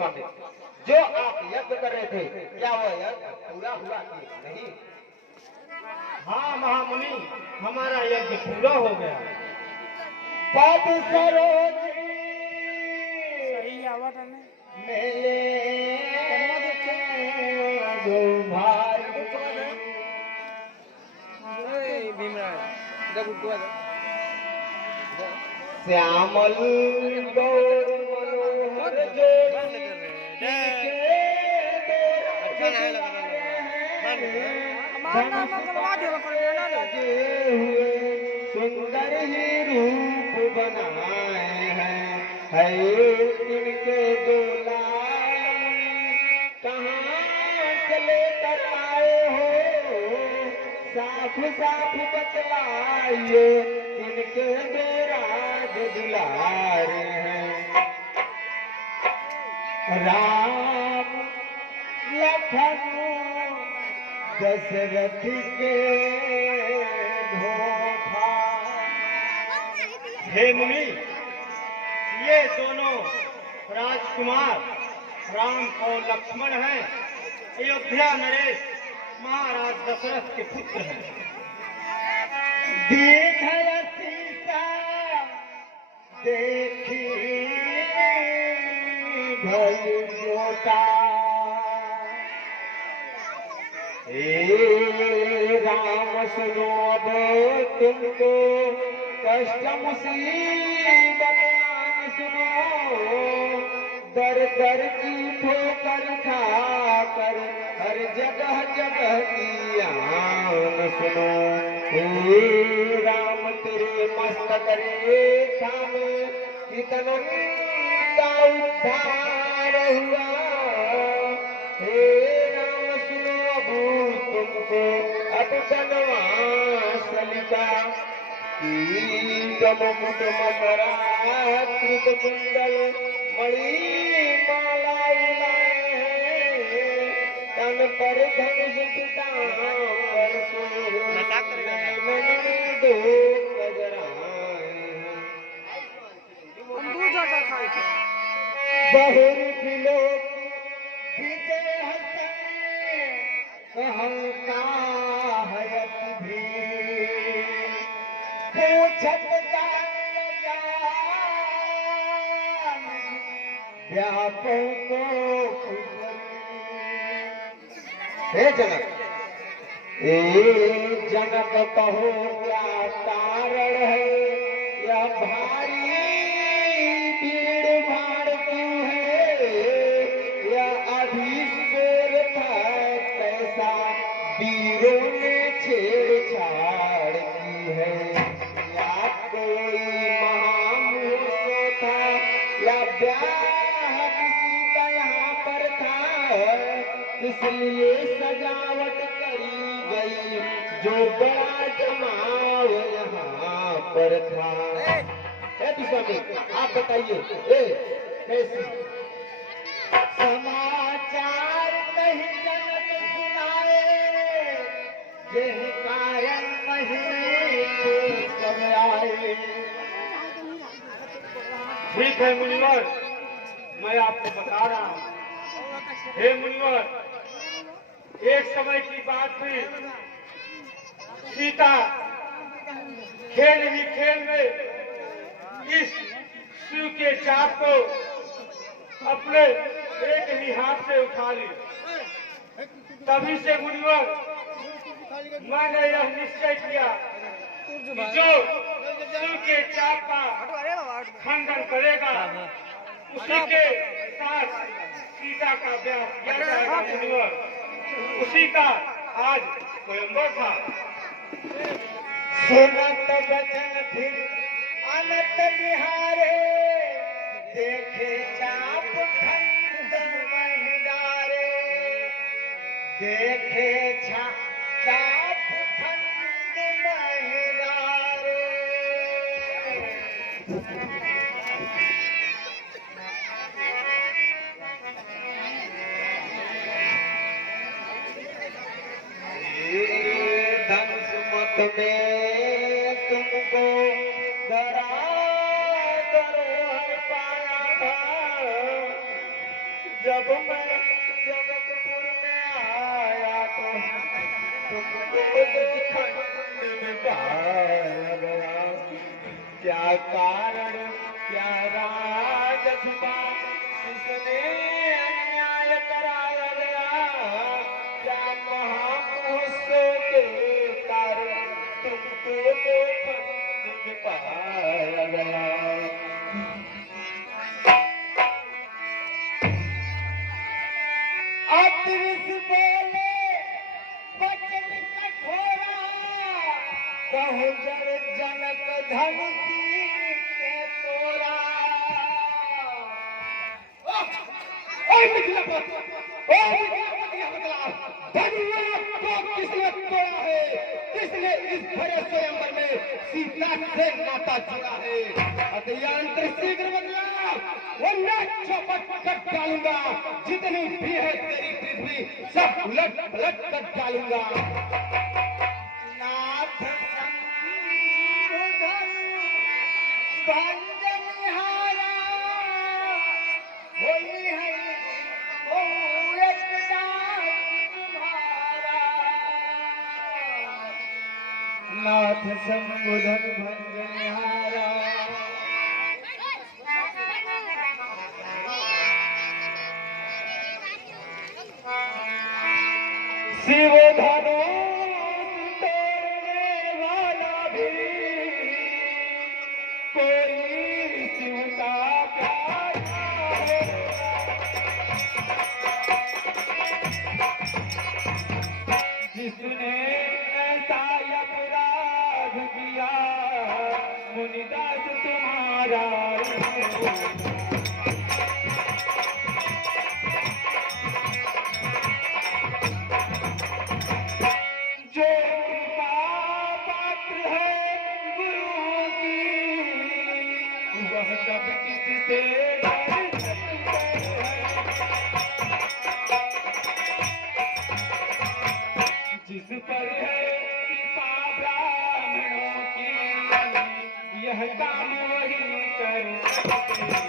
स्वामी, जो आप यज्ञ कर रहे थे क्या वह यज्ञ पूरा हुआ कि नहीं? हाँ महामुनि, हमारा यज्ञ पूरा हो गया। पद सरोज सही आवाज है मेले दो भाई श्यामल गौर मनोहर सुंदर ही रूप बनाए हैं, है इनके दो लाल कहाँ चले कर आए हो, साफ साफ बतलाइए इनके दो राज दुलारे हैं। राम लखन दशरथ के धोखा। हे मुनि, ये दोनों राजकुमार राम और लक्ष्मण हैं। अयोध्या नरेश महाराज दशरथ के पुत्र हैं। देख सीता देखी भई जोता, हे राम सुनो अब तुमको कष्ट मुसीबत आन सुनो, दर दर की ठोकर खा कर हर जगह जगह की आन सुनो। हे राम तेरे मस्तक रेखा में कितनों का उद्धार हुआ, हे राम सुनो अब तुमको अब बनवास लिखा, कीटम मुट मकरा कृत कुंडल मणि माला उलाए हैं, तन पर धनुष पिताम्बर दो गजराए हैं। बहुर बिलो विजय हसन कहलका हयत भी, पूछत व्यापों को हे जनक, ए जनक कहो क्या कारण है, यह भारी भीड़ भाड़ क्यों है, यह अभिषेक था कैसा वीरों ने छेड़छाड़ की है, या कोई महामूर्ख था या ब्याह किसी का यहाँ पर था, इसलिए सजावट करी गई जो बड़ा जमाव यहाँ पर था। स्वामी आप बताइए कैसी समाचार कहीं जनक सुनाए, जिन कारण महीने को सब आए। ठीक है मुनिवर, मैं आपको बता रहा हूँ। हे मुनिवर, एक समय की बात थी, सीता खेल ही खेल में इस शिव के चाप को अपने एक ही हाथ से उठा ली। तभी से मुनिवर मैंने यह निश्चय किया कि जो शिव के चाप का खंडन करेगा उसी के साथ सीता का ब्याह किया जाएगा। मुनिवर, उसी का आज स्वयंवर था। सुनत बचन फिर अनत निहारे, देखे चाप खंडन महिदारे, देखे चाप खंडन महिदारे। धनुष मत में तुमको धरा धरोहर पाया था, जब मैं जगतपुर में आया तो तुमको खंड में पाया गया। क्या कारण क्या राज छुपा, किसने अन्याय कराया गया। क्या महापुरुषों के कारण तुमको खंड में पाया गया। अदृश बोले वचन कठोरा, कहु जर जनक धनुषी के तोरा। किसने तोड़ा है, किसने इस भरे स्वयंवर में सीता से नाता जोड़ा है। अत्यंत शीघ्र बदला, वरना चौपट कर डालूंगा। जितनी भी है तेरी पृथ्वी सब उलट पलट कर डालूंगा। नाथ संबोधन बंदनिहारा, होई है ओ एक दास तुम्हारा। नाथ संबोधन बंदनिहारा, शिव धनुष तोड़ने वाला भी कोई शिव का प्यारा है। जिसने ऐसा अपराध किया, मुनिदास तुम्हारा जो कृपा पात्र है गुरु की, वह सब किससे डर सकते हैं। जिस पर है कृपा ब्राह्मणों की, यह काम वही कर सकते हैं।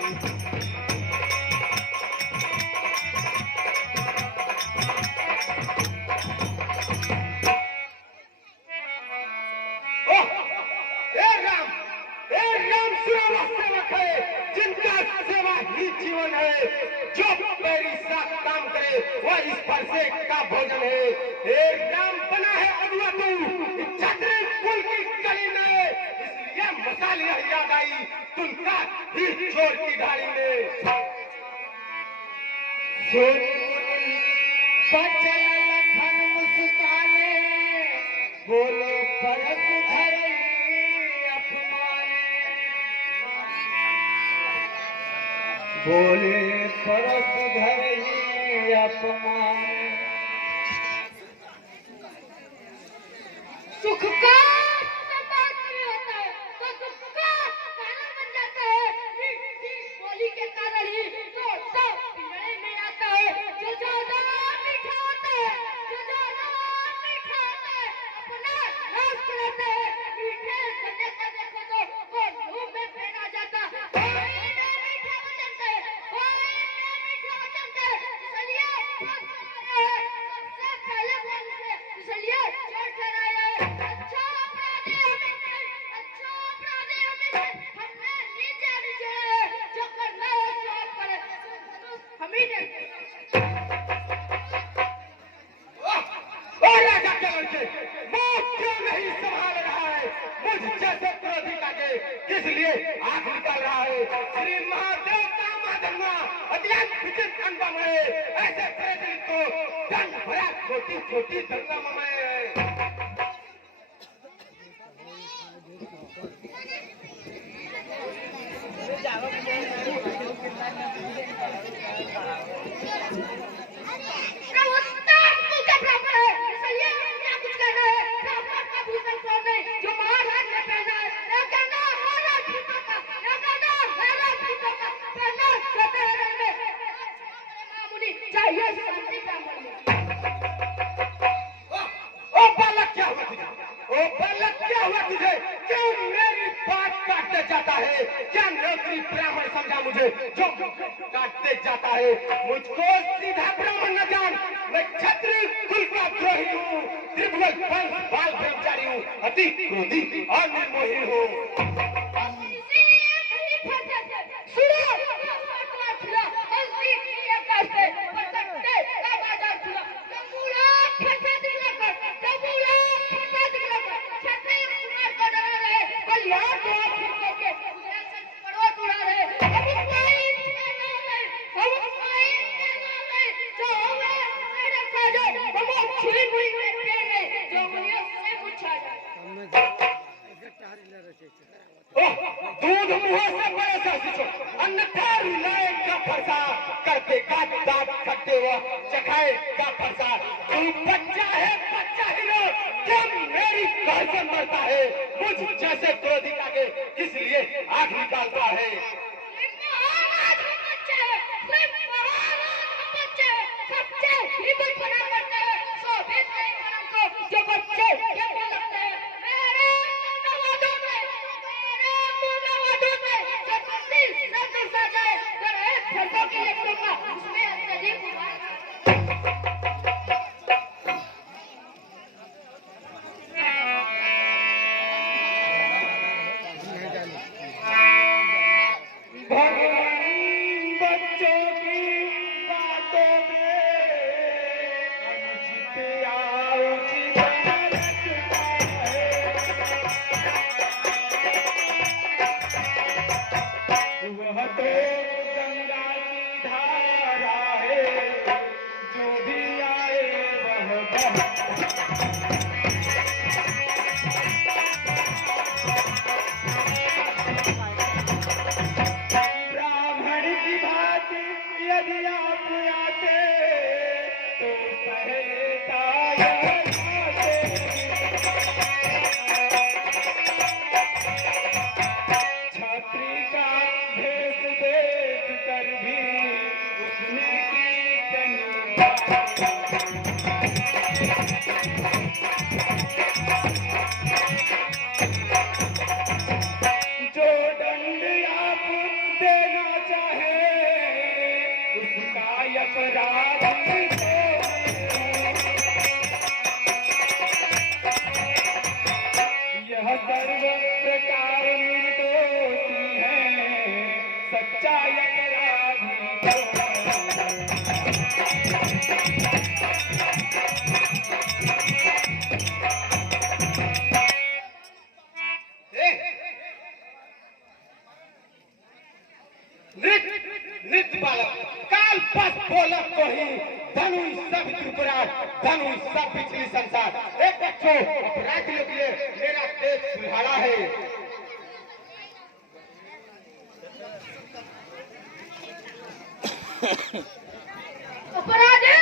सेवा सेवक है, जिनका सेवा ही जीवन है। जो मेरी साथ काम करे वह इस पर से का भोजन है। एक नाम बना है अगुआ तू छत्री कुल की गली में, इसलिए मसाल यह याद आई तुमका ही चोर की ढाई में। बचल लखन मुस्काने, बोले परस धरई अपमाने। बोले परस धरई अपमाने। सुख का संपाद नहीं होता है तो दुख का कारण बन जाता है। मीठी बोली के कारण ही तो सब बिगड़े में आता है। जो ज्यादा मीठा होता है, जो ज्यादा मीठा होता है, अपना नाश कराता है। मीठे बनने का देखो तो वो मुंह में फेंका जाता। कोई नहीं मीठा वचन से, कोई नहीं मीठा वचन से, इसलिए सबसे पहले बोल से इसलिए चोट कराया है। अच्छा अपराधी हमें नहीं, अच्छा अपराधी हमें नहीं, हमने नीचे नीचे जो करना है सो आप करें, हम ही नहीं। और राजा के लड़के वो क्यों नहीं संभाल रहा है। मुझ जैसे क्रोधी लागे किसलिए आग निकाल रहा है। श्री महादेव का माधन्वा अत्यंत विचित्र अनुपम है। ऐसे क्रोधी को दंड भरा छोटी छोटी दंगा है। ओ बालक, क्या हुआ तुझे? क्यों मेरी बात काटते जाता है? क्या नौकरी ब्राह्मण समझा मुझे जो काटते जाता है? मुझको सीधा ब्राह्मण न जान, मैं क्षत्रिय कुल का द्रोही हूँ, त्रिभुवन वंश बाल ब्रह्मचारी हूँ, अति क्रोधी और निर्मोही हूँ। दूध मुंह से बड़े से शिशु अन्यथा लाए का फरसा करके का दांत खट्टे हुआ चखाए का फरसा। तू बच्चा है, बच्चा ही रो, क्या मेरी कह से मरता है? मुझ जैसे क्रोधी आगे किस लिए आंख निकालता है? नृत्य बालक काल पस बोलक को ही धनु सब त्रिपुरा धनु सब पिछली संसार। एक बच्चों अपराधियों के लिए मेरा देश सुधारा है। अपराधी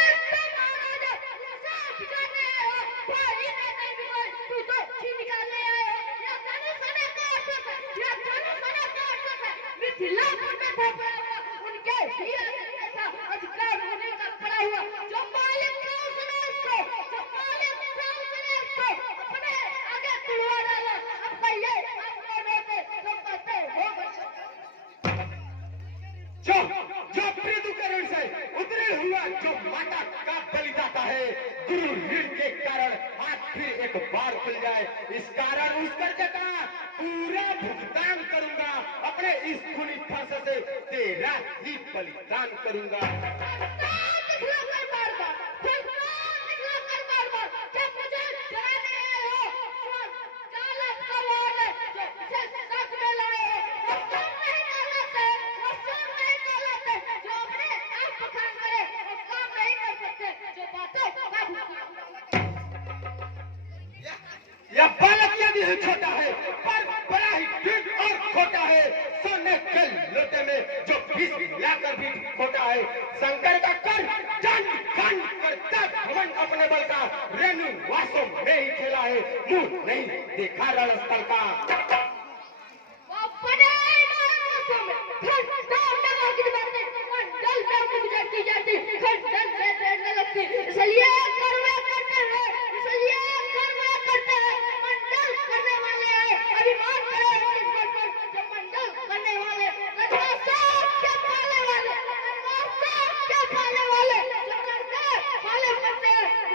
जो पृथुकरण से उतरे हुआ जो माता का बलिदाता है, गुरु ऋण के कारण आज फिर एक बार खुल जाए, इस कारण उस करके का पूरा भुगतान करूंगा। अपने इस खूनी फंस से तेरा ही बलिदान करूंगा। यह बालक यदि ही छोटा है पर बड़ा ही ठीक और खोटा है। सोने के लोटे में जो विष मिलाकर भी खोटा है। शंकर का कर जान खान करता भवन अपने बल का रेणु वासों में ही खेला है, मुंह नहीं देखा रणस्थल का। इसलिए कर्म करते हैं, इसलिए कर्म करते हैं,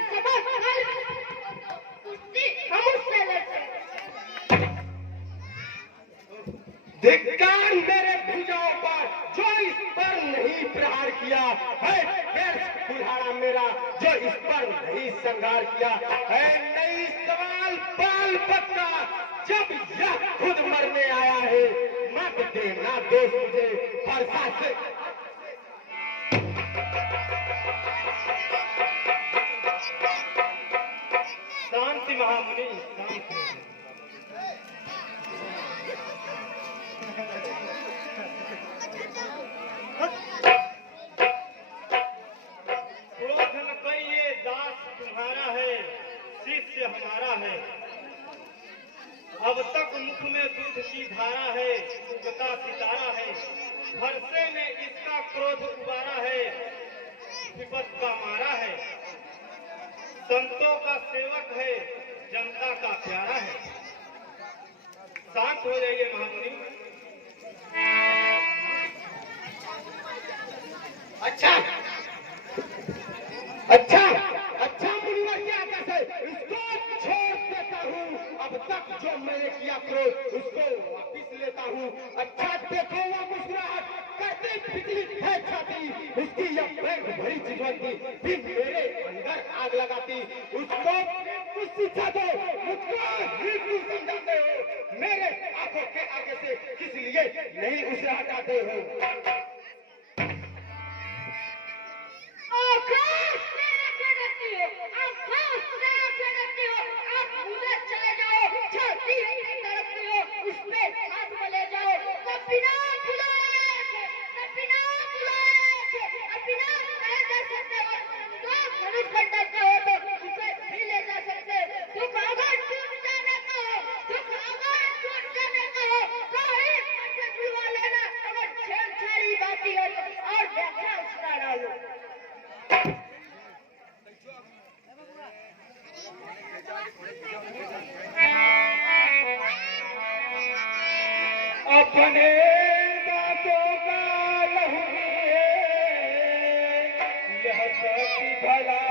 सभा कुश्ती हम उससे लड़ते हैं। धिक्कार मेरे भुजाओं पर जो इस पर नहीं प्रहार किया है, कुल्हाड़ा मेरा जो इस पर नहीं संघार किया है। नहीं सवाल बाल बच्चा जब यह खुद मरने आया है, मत देना दोस्त मुझे फरसा से। शांति महामुनि, शांति। क्रोध न करिए, दास तुम्हारा है, शिष्य हमारा है। अब तक मुख में दूध की धारा है, उगता सितारा है। भरसे में इसका क्रोध उबारा है, विपद का मारा है। संतों का सेवक है, जनता का प्यारा है। शांत हो जाइए महामुनि। अच्छा अच्छा अच्छा मुनिवर क्या कहते हैं, इसको छोड़ देता हूँ। अब तक जो मैंने किया क्रोध उसको वापिस लेता हूँ। अच्छा देखो वो मुस्कुराहट कैसे बिजली है छाती, उसकी यह बैंक भरी चिजवंती फिर मेरे अंदर आग लगाती। उसको कुछ शिक्षा दो, मुझको ही क्यों समझाते हो। मेरे आंखों के आगे से किस लिए नहीं उसे हटाते हो। और व्याख्या उसका डालो। अपने दांतों का लहू है, यह सच भला